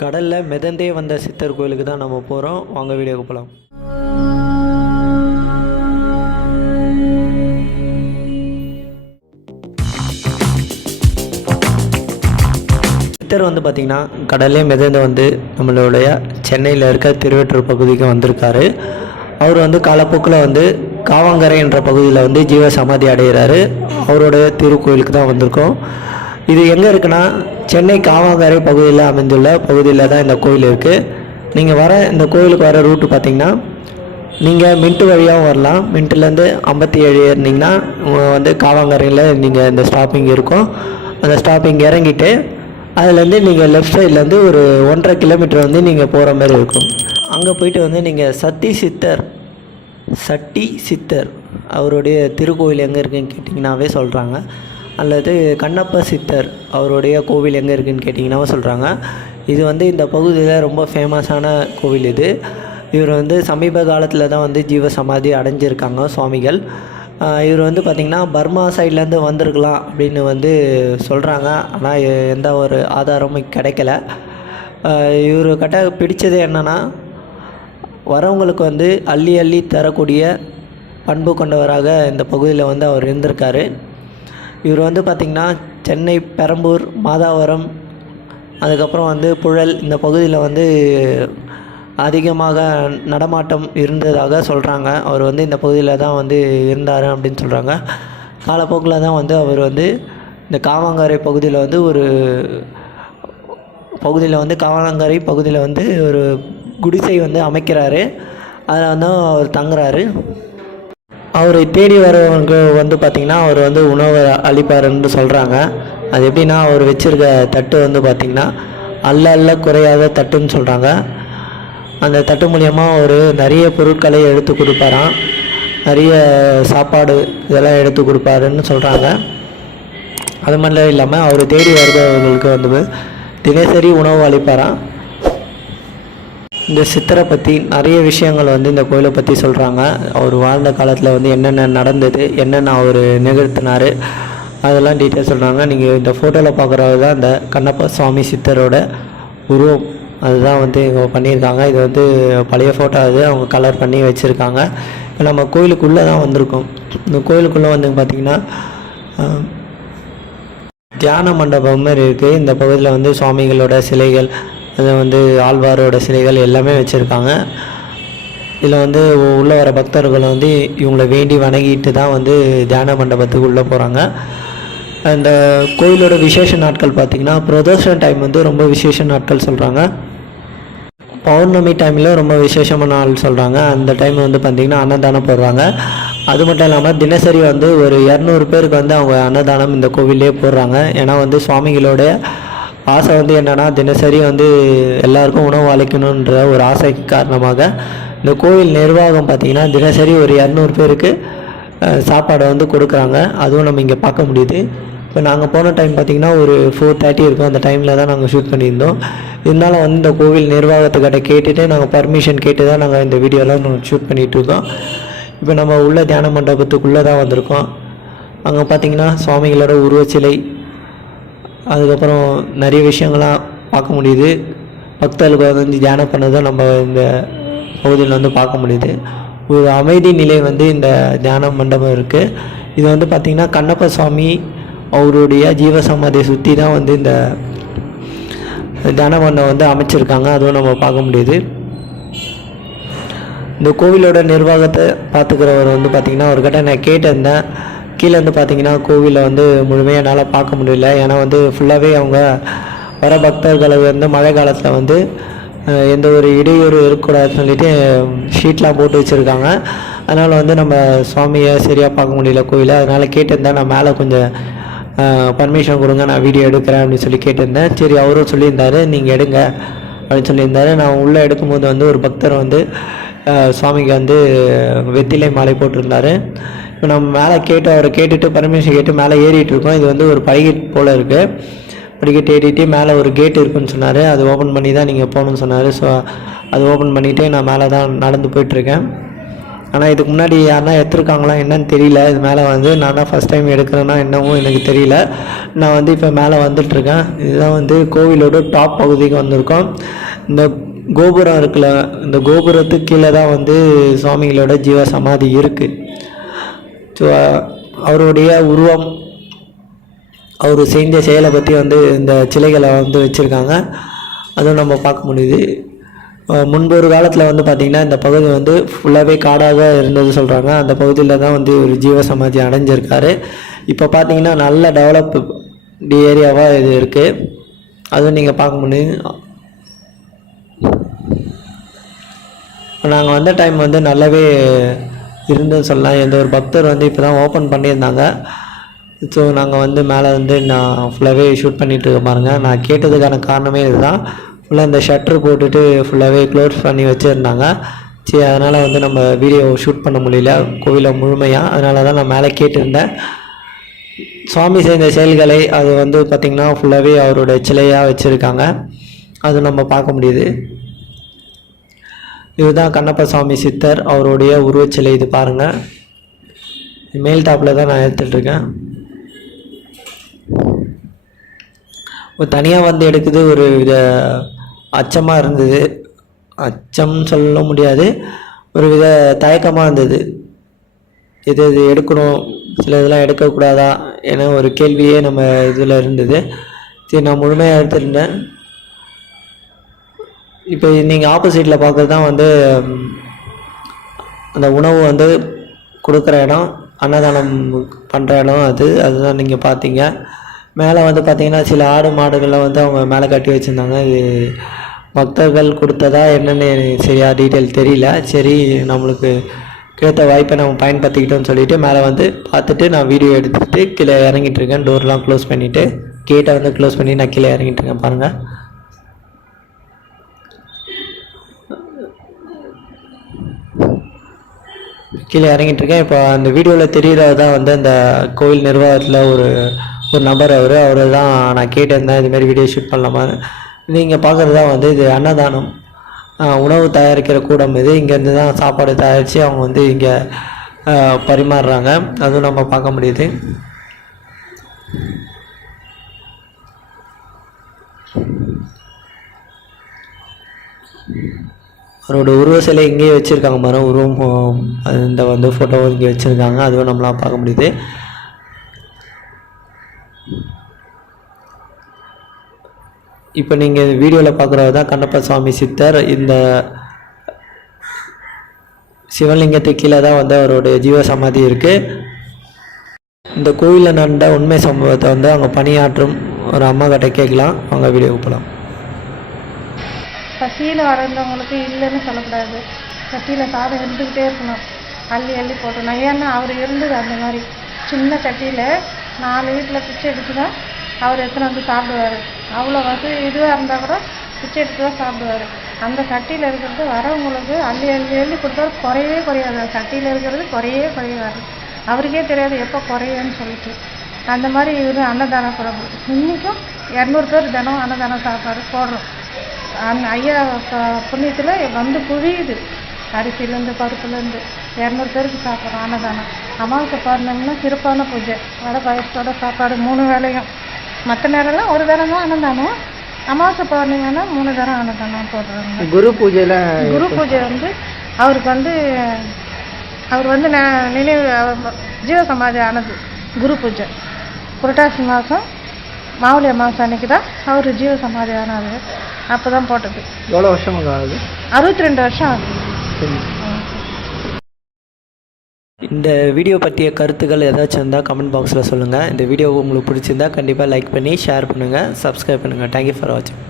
கடலில் மிதந்தே வந்த சித்தர் கோயிலுக்கு தான் நம்ம போகிறோம். வாங்க வீடியோக்கு போகலாம். சித்தர் பார்த்திங்கன்னா கடல்லே மிதந்து நம்மளுடைய சென்னையில் இருக்க திருவெற்றூர் பகுதிக்கு வந்திருக்காரு. அவர் காலப்போக்கில் காவாங்கரை என்ற பகுதியில் ஜீவ சமாதி அடைகிறாரு. அவருடைய திருக்கோயிலுக்கு தான் வந்திருக்கோம். இது எங்கே இருக்குன்னா சென்னை காவாங்கரை பகுதியில் அமைந்துள்ள பகுதியில் தான் இந்த கோயில் இருக்குது. நீங்கள் இந்த கோயிலுக்கு வர ரூட்டு பார்த்திங்கன்னா நீங்கள் மின்ட்டு வழியாகவும் வரலாம். மின்ட்டுலேருந்து 57 ஏறினீங்கன்னா காவாங்கரையில் நீங்கள் இந்த ஸ்டாப்பிங் இருக்கும். அந்த ஸ்டாப்பிங் இறங்கிட்டு அதுலேருந்து நீங்கள் லெஃப்ட் சைட்லேருந்து ஒரு 1.5 கிலோமீட்டர் நீங்கள் போகிற மாதிரி இருக்கும். அங்கே போயிட்டு நீங்கள் சட்டி சித்தர் அவருடைய திருக்கோயில் எங்கே இருக்குதுன்னு கேட்டிங்கன்னாவே சொல்கிறாங்க. அல்லது கண்ணப்ப சித்தர் அவருடைய கோவில் எங்கே இருக்குதுன்னு கேட்டிங்கன்னாவே சொல்கிறாங்க. இது இந்த பகுதியில் ரொம்ப ஃபேமஸான கோவில். இவர் சமீப காலத்தில் தான் ஜீவ சமாதி அடைஞ்சிருக்காங்க சுவாமிகள். இவர் பார்த்திங்கன்னா பர்மா சைட்லேருந்து வந்திருக்கலாம் அப்படின்னு சொல்கிறாங்க. ஆனால் எந்த ஒரு ஆதாரமும் கிடைக்கல. இவர்கிட்ட பிடிச்சது என்னென்னா வரவங்களுக்கு அள்ளி அள்ளி தரக்கூடிய பண்பு கொண்டவராக இந்த பகுதியில் அவர் இருந்திருக்காரு. இவர் பார்த்திங்கன்னா சென்னை, பெரம்பூர், மாதாவரம், அதுக்கப்புறம் புழல் இந்த பகுதியில் அதிகமாக நடமாட்டம் இருந்ததாக சொல்கிறாங்க. அவர் இந்த பகுதியில் தான் இருந்தார் அப்படின்னு சொல்கிறாங்க. காலப்போக்கில் தான் அவர் இந்த காவாங்கரை பகுதியில் ஒரு பகுதியில் காவாங்கரை பகுதியில் ஒரு குடிசை அமைக்கிறாரு. அதில் அவர் தங்குறாரு. அவரை தேடி வரவங்க பார்த்திங்கன்னா அவர் உணவு அளிப்பாருன்னு சொல்கிறாங்க. அது எப்படின்னா அவர் வச்சுருக்க தட்டு பார்த்திங்கன்னா அல்ல குறையாத தட்டுன்னு சொல்கிறாங்க. அந்த தட்டு மூலியமாக அவர் நிறைய பொருட்களை எடுத்து கொடுப்பாராம். நிறைய சாப்பாடு இதெல்லாம் எடுத்து கொடுப்பாருன்னு சொல்கிறாங்க. அது மட்டும் இல்லாமல் அவர் தேடி வருபவர்களுக்கு தினசரி உணவு அளிப்பாராம். இந்த சித்தரை பற்றி நிறைய விஷயங்கள் இந்த கோயிலை பற்றி சொல்கிறாங்க. அவர் வாழ்ந்த காலத்தில் என்னென்ன நடந்தது, என்னென்ன அவர் நிகழ்த்தினார், அதெல்லாம் டீட்டெயில் சொல்கிறாங்க. நீங்கள் இந்த ஃபோட்டோவில் பார்க்குறது தான் இந்த கண்ணப்ப சுவாமி சித்தரோட உருவம். அதுதான் இவங்க பண்ணியிருக்காங்க. இது பழைய ஃபோட்டோ. அவங்க கலர் பண்ணி வச்சுருக்காங்க. இப்போ நம்ம கோயிலுக்குள்ளே தான் வந்திருக்கோம். இந்த கோயிலுக்குள்ளே பார்த்திங்கன்னா தியான மண்டபம் மாதிரி இருக்குது. இந்த பகுதியில் சுவாமிகளோட சிலைகள், அது ஆழ்வாரோட சிலைகள் எல்லாமே வச்சுருக்காங்க. இதில் உள்ளே வர பக்தர்கள் இவங்களை வேண்டி வணங்கிட்டு தான் தியான மண்டபத்துக்கு உள்ளே போகிறாங்க. அந்த கோயிலோட விசேஷ நாட்கள் பார்த்திங்கன்னா பிரதோஷ டைம் ரொம்ப விசேஷ நாட்கள் சொல்கிறாங்க. பௌர்ணமி டைமில் ரொம்ப விசேஷமான நாள் சொல்கிறாங்க. அந்த டைம் பார்த்திங்கன்னா அன்னதானம் போடுறாங்க. அது மட்டும் இல்லாமல் தினசரி ஒரு 200 பேருக்கு அவங்க அன்னதானம் இந்த கோவிலே போடுறாங்க. ஏன்னா சுவாமிகளோட ஆசை என்னென்னா தினசரி எல்லாருக்கும் உணவு அளிக்கணுன்ற ஒரு ஆசை காரணமாக இந்த கோவில் நிர்வாகம் பார்த்திங்கன்னா தினசரி ஒரு 200 பேருக்கு சாப்பாடை கொடுக்குறாங்க. அதுவும் நம்ம இங்கே பார்க்க முடியுது. இப்போ நாங்கள் போன டைம் பார்த்திங்கன்னா ஒரு 4:30 இருக்கும். அந்த டைமில் தான் நாங்கள் ஷூட் பண்ணியிருந்தோம். இருந்தாலும் இந்த கோவில் நிர்வாகத்துக்கிட்ட கேட்டுட்டு நாங்கள் பர்மிஷன் கேட்டு தான் நாங்கள் இந்த வீடியோலாம் ஷூட் பண்ணிகிட்ருக்கோம். இப்போ நம்ம உள்ள தியான மண்டபத்துக்குள்ளே தான் வந்திருக்கோம். அங்கே பார்த்திங்கன்னா சுவாமிகளோட உருவச்சிலை, அதுக்கப்புறம் நிறைய விஷயங்கள்லாம் பார்க்க முடியுது. பக்தர்களுக்கு தியானம் பண்ணதை நம்ம இந்த பகுதியில் பார்க்க முடியுது. ஒரு அமைதி நிலை இந்த தியான மண்டபம் இருக்குது. இது பார்த்திங்கன்னா கண்ணப்ப சுவாமி அவருடைய ஜீவசமாதியை சுற்றி தான் இந்த தியான மண்டபம் அமைச்சிருக்காங்க. அதுவும் நம்ம பார்க்க முடியுது. இந்த கோவிலோட நிர்வாகத்தை பார்த்துக்கிறவர் பார்த்திங்கன்னா அவர்கிட்ட நான் கேட்டிருந்தேன். கீழே பார்த்திங்கன்னா கோவிலில் முழுமையாக என்னால் பார்க்க முடியல. ஏன்னா ஃபுல்லாகவே அவங்க வர பக்தர்களை மழை காலத்தில் எந்த ஒரு இடையூறு இருக்கக்கூடாதுன்னு சொல்லிட்டு ஷீட்லாம் போட்டு வச்சுருக்காங்க. அதனால் நம்ம சுவாமியை சரியாக பார்க்க முடியல கோவிலை. அதனால் கேட்டிருந்தேன், நான் மேலே கொஞ்சம் பர்மிஷன் கொடுங்க, நான் வீடியோ எடுக்கிறேன் அப்படின்னு சொல்லி கேட்டிருந்தேன். சரி, அவரும் சொல்லியிருந்தார் நீங்கள் எடுங்க அப்படின்னு சொல்லியிருந்தார். நான் உள்ளே எடுக்கும்போது ஒரு பக்தர் சுவாமிக்கு வெத்திலை மாலை போட்டிருந்தார். இப்போ நம்ம மேலே அவரை கேட்டுட்டு பர்மிஷன் கேட்டு மேலே ஏறிட்டுருக்கோம். இது ஒரு படிக்கட்டு போல் இருக்குது. படிக்கட்டு ஏறிட்டு மேலே ஒரு கேட்டு இருக்குன்னு சொன்னார். அது ஓப்பன் பண்ணி தான் நீங்கள் போகணுன்னு சொன்னார். ஸோ அது ஓப்பன் பண்ணிவிட்டு நான் மேலே தான் நடந்து போயிட்டுருக்கேன். ஆனால் இதுக்கு முன்னாடி யாருனா எடுத்துருக்காங்களா என்னன்னு தெரியல. இது மேலே வந்து நான் தான் ஃபஸ்ட் டைம் எடுக்கிறேன்னா என்னவும் எனக்கு தெரியல. நான் வந்து இப்போ மேலே வந்துட்டுருக்கேன். இதுதான் வந்து கோவிலோட டாப் பகுதிக்கு வந்திருக்கோம். இந்த கோபுரம் இருக்குல்ல, இந்த கோபுரத்துக்கு கீழே தான் வந்து சுவாமிகளோட ஜீவ சமாதி இருக்குது. ஸோ அவருடைய உருவம், அவர் செஞ்ச செயலை பற்றி வந்து இந்த சிலைகளை வந்து வச்சுருக்காங்க. அதுவும் நம்ம பார்க்க முடியுது. முன்பு ஒரு காலத்தில் வந்து பார்த்திங்கன்னா இந்த பகுதி வந்து ஃபுல்லாகவே காடாக இருந்தது சொல்கிறாங்க. அந்த பகுதியில் தான் வந்து ஒரு ஜீவ சமாதி அடைஞ்சிருக்காரு. இப்போ பார்த்திங்கன்னா நல்ல டெவலப் ஏரியாவாக இது இருக்குது. அதுவும் நீங்கள் பார்க்க முடியுது. நாங்கள் வந்த டைம் வந்து நல்லாவே இருந்துன்னு சொல்லலாம். எந்த ஒரு பக்தர் வந்து இப்போ தான் ஓப்பன் பண்ணியிருந்தாங்க. ஸோ நாங்கள் வந்து மேலே வந்து நான் ஃபுல்லாகவே ஷூட் பண்ணிகிட்டு பாருங்கள். நான் கேட்டதுக்கான காரணமே இதுதான். ஃபுல்லாக இந்த ஷட்டர் போட்டுட்டு ஃபுல்லாகவே க்ளோஸ் பண்ணி வச்சுருந்தாங்க. சரி, அதனால் வந்து நம்ம வீடியோ ஷூட் பண்ண முடியல கோவிலை முழுமையாக. அதனால தான் நான் மேலே கேட்டிருந்தேன். சுவாமி செய்த செயல்களை அது வந்து பார்த்திங்கன்னா ஃபுல்லாகவே அவரோட சிலையாக வச்சுருக்காங்க. அது நம்ம பார்க்க முடியுது. இதுதான் கண்ணப்ப சுவாமி சித்தர், அவருடைய உருவச்சிலை. இது பாருங்கள், மேல் டாப்பில் தான் நான் எடுத்துகிட்ருக்கேன். தனியாக வந்து எடுக்குது ஒரு வித அச்சமாக இருந்தது. அச்சம் சொல்ல முடியாது, ஒரு வித தயக்கமாக இருந்தது. இது எடுக்கணும், சில இதெல்லாம் எடுக்கக்கூடாதா என ஒரு கேள்வியே நம்ம இதில் இருந்தது. சரி, நான் முழுமையாக எடுத்துருந்தேன். இப்போ நீங்கள் ஆப்போசிட்டில் பார்க்குறது தான் வந்து அந்த உணவு வந்து கொடுக்குற இடம், அன்னதானம் பண்ணுற இடம். அதுதான் நீங்கள் பார்த்தீங்க. மேலே வந்து பார்த்திங்கன்னா சில ஆடு மாடுகள்லாம் வந்து அவங்க மேலே கட்டி வச்சுருந்தாங்க. இது பக்தர்கள் கொடுத்ததா என்னென்னு சரியாக டீட்டெயில் தெரியல. சரி, நம்மளுக்கு கிடைத்த வாய்ப்பை நம்ம பயன்படுத்திக்கிட்டோம்னு சொல்லிவிட்டு மேலே வந்து பார்த்துட்டு நான் வீடியோ எடுத்துகிட்டு கீழே இறங்கிட்டுருக்கேன். டோர்லாம் க்ளோஸ் பண்ணிவிட்டு கேட்டை வந்து க்ளோஸ் பண்ணி நான் கீழே இறங்கிட்டுருக்கேன். பாருங்கள், கீழே இறங்கிட்டுருக்கேன். இப்போ அந்த வீடியோவில் தெரிகிறது தான் வந்து அந்த கோவில் நிர்வாகத்தில் ஒரு நபர். அவர் தான் நான் கேட்டிருந்தேன், இதுமாரி வீடியோ ஷூட் பண்ணலாமா. நீங்கள் பார்க்குறது தான் வந்து இது அன்னதானம் உணவு தயாரிக்கிற கூடம். இது இங்கேருந்து தான் சாப்பாடு தயாரித்து அவங்க வந்து இங்கே பரிமாறுறாங்க. அதுவும் நம்ம பார்க்க முடியுது. அவரோட உருவ சிலை இங்கேயே வச்சுருக்காங்க. உருவம் இந்த வந்து ஃபோட்டோவும் இங்கே வச்சுருக்காங்க. அதுவும் நம்மளாம் பார்க்க முடியுது. இப்போ நீங்கள் வீடியோவில் பார்க்குறது தான் கண்ணப்ப சுவாமி சித்தர். இந்த சிவலிங்கத்துக்கு கீழே தான் வந்து அவருடைய ஜீவ சமாதி இருக்குது. இந்த கோவிலில் நடந்த உண்மை சம்பவத்தை வந்து அவங்க பணியாற்றும் ஒரு அம்மா கிட்ட கேட்கலாம். அவங்க வீடியோவுக்கு போகலாம். பசியில் வரவங்களுக்கு இல்லைன்னு சொல்லக்கூடாது. சட்டியில் சாதம் இருந்துக்கிட்டே இருக்கணும், அள்ளி அள்ளி போட்டணும். ஏன்னா அவர் இருந்தது அந்த மாதிரி சின்ன சட்டியில் 4 வீட்டில் பிச்சை எடுத்து தான் அவர் எத்தனை வந்து சாப்பிடுவார். அவ்வளோ இதுவாக இருந்தால் கூட பிச்சை எடுத்து தான் சாப்பிடுவார். அந்த சட்டியில் இருக்கிறது வரவங்களுக்கு அள்ளி அள்ளி அள்ளி கொடுத்தாரு, குறையவே குறையாது. சட்டியில் இருக்கிறது குறையவே குறையாது. அவருக்கே தெரியாது எப்போ குறையுன்னு சொல்லிட்டு. அந்த மாதிரி இவர் அன்னதான பிரபு. இன்றைக்கும் 200 பேர் தினம் அன்னதானம் சாப்பாடு போடுறோம். அந்த ஐயா புண்ணியத்தில் வந்து குவியுது. அரிசிலேருந்து பருப்புலேருந்து 200 பேருக்கு சாப்பிட்றோம் அன்னதானம். அமாவாசை பௌர்ணமின்னா சிறப்பான பூஜை, வடை பாயசத்தோட சாப்பாடு 3 வேளையும். மற்ற நேரம்லாம் ஒரு தரம் தான் அன்னதானம். அமாவாசை பௌர்ணமினா 3 தரம் அன்னதானம் போடுறாங்க. குரு பூஜை வந்து அவருக்கு வந்து அவர் வந்து நினைவு ஜீவ சமாதி ஆனது குரு பூஜை. புரட்டாசி மாதம் மாவுளி அமாவாசை அன்னைக்கு தான் அவர் ஜீவ சமாதி ஆனார். அப்போ தான் போட்டது. எவ்வளோ வருஷமாக ஆகுது? 62 வருஷம் ஆகுது. இந்த வீடியோ பற்றிய கருத்துக்கள் ஏதாச்சும் இருந்தால் கமெண்ட் பாக்ஸில் சொல்லுங்கள். இந்த வீடியோ உங்களுக்கு பிடிச்சிருந்தால் கண்டிப்பாக லைக் பண்ணி ஷேர் பண்ணுங்கள், சப்ஸ்கிரைப் பண்ணுங்கள். தேங்க்யூ ஃபார் வாட்சிங்.